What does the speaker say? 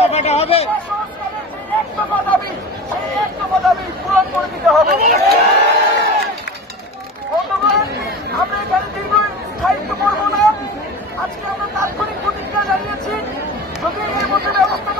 দফাটা হবে, সেই এক দফা দাবি পূরণ করে দিতে হবে। বন্ধুগণ, আমরা এখানে দীর্ঘ স্থায়িত্ব করবো না। আজকে আমরা তাৎক্ষণিক প্রতিক্রিয়া জানিয়েছি, যদি এর মধ্যে ব্যবস্থা